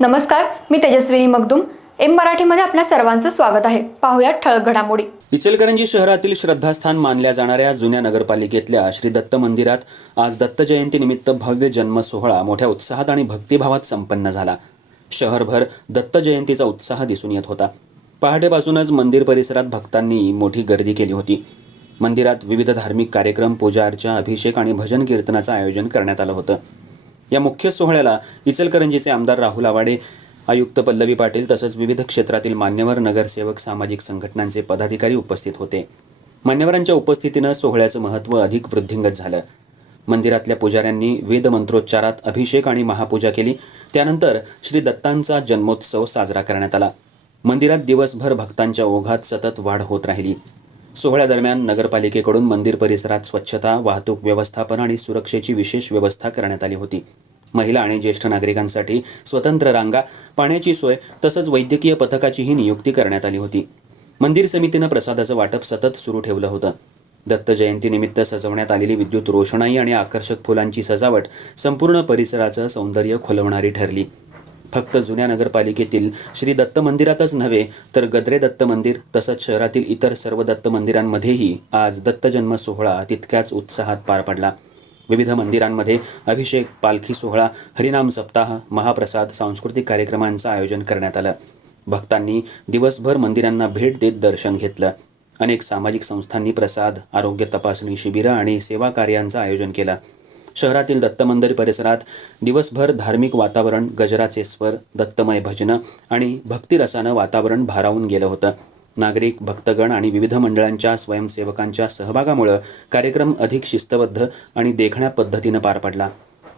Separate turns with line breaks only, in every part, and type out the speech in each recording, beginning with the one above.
नमस्कार मी तेजस्विनी मगदुम. एम मराठीमध्ये आपल्या सर्वांचं स्वागत आहे. पाहुयात ठळक घडामोडी.
इचलकरंजी शहरातील श्रद्धास्थान मानल्या जाणाऱ्या जुन्या नगरपालिकेतल्या श्री दत्त मंदिरात आज दत्त जयंतीनिमित्त भव्य जन्म सोहळा मोठ्या उत्साहात आणि भक्तिभावात संपन्न झाला. शहरभर दत्त जयंतीचा उत्साह दिसून येत होता. पहाटेपासूनच मंदिर परिसरात भक्तांनी मोठी गर्दी केली होती. मंदिरात विविध धार्मिक कार्यक्रम पूजा अर्चा अभिषेक आणि भजन कीर्तनाचं आयोजन करण्यात आलं होतं. या मुख्य सोहळ्याला इचलकरंजीचे आमदार राहुल आवाडे आयुक्त पल्लवी पाटील तसंच विविध क्षेत्रातील मान्यवर नगरसेवक सामाजिक संघटनांचे पदाधिकारी उपस्थित होते. मान्यवरांच्या उपस्थितीनं सोहळ्याचं महत्त्व अधिक वृद्धिंगत झालं. मंदिरातल्या पुजाऱ्यांनी वेद मंत्रोच्चारात अभिषेक आणि महापूजा केली. त्यानंतर श्री दत्तांचा जन्मोत्सव साजरा करण्यात आला. मंदिरात दिवसभर भक्तांच्या ओघात सतत वाढ होत राहिली. सोहळ्यादरम्यान नगरपालिकेकडून मंदिर परिसरात स्वच्छता वाहतूक व्यवस्थापन आणि सुरक्षेची विशेष व्यवस्था करण्यात आली होती. महिला आणि ज्येष्ठ नागरिकांसाठी स्वतंत्र रांगा पाण्याची सोय तसंच वैद्यकीय पथकाचीही नियुक्ती करण्यात आली होती. मंदिर समितीनं प्रसादाचं वाटप सतत सुरू ठेवलं होतं. दत्त जयंतीनिमित्त सजवण्यात आलेली विद्युत रोषणाई आणि आकर्षक फुलांची सजावट संपूर्ण परिसराचं सौंदर्य खुलवणारी ठरली. फक्त जुन्या नगरपालिकेतील श्री दत्त मंदिरातच नव्हे तर गद्रे दत्त मंदिर तसंच शहरातील इतर सर्व दत्त मंदिरांमध्येही आज दत्त जन्म सोहळा तितक्याच उत्साहात पार पडला. विविध मंदिरांमध्ये अभिषेक पालखी सोहळा हरिनाम सप्ताह महाप्रसाद सांस्कृतिक कार्यक्रमांचं आयोजन करण्यात आलं. भक्तांनी दिवसभर मंदिरांना भेट देत दर्शन घेतलं. अनेक सामाजिक संस्थांनी प्रसाद आरोग्य तपासणी शिबिरं आणि सेवा कार्यांचं आयोजन केलं. शहरातील दत्त मंदिर परिसरात दिवसभर धार्मिक वातावरण गजराचे स्वर दत्तमय भजनं आणि भक्तिरसानं वातावरण भारावून गेलं होतं. नागरिक भक्तगण आणि विविध मंडळांच्या स्वयंसेवकांच्या सहभागामुळं कार्यक्रम अधिक शिस्तबद्ध आणि देखण्या पद्धतीनं पार पडला.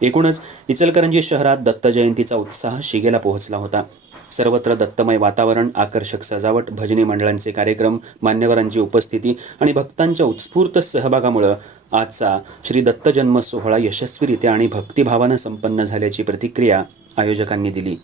एकूणच इचलकरंजी शहरात दत्त जयंतीचा उत्साह शिगेला पोहोचला होता. सर्वत्र दत्तमय वातावरण आकर्षक सजावट भजनी मंडळांचे कार्यक्रम मान्यवरांची उपस्थिती आणि भक्तांच्या उत्स्फूर्त सहभागामुळं आजचा श्री दत्त जन्म सोहळा यशस्वीरित्या आणि भक्तिभावानं संपन्न झाल्याची प्रतिक्रिया आयोजकांनी दिली.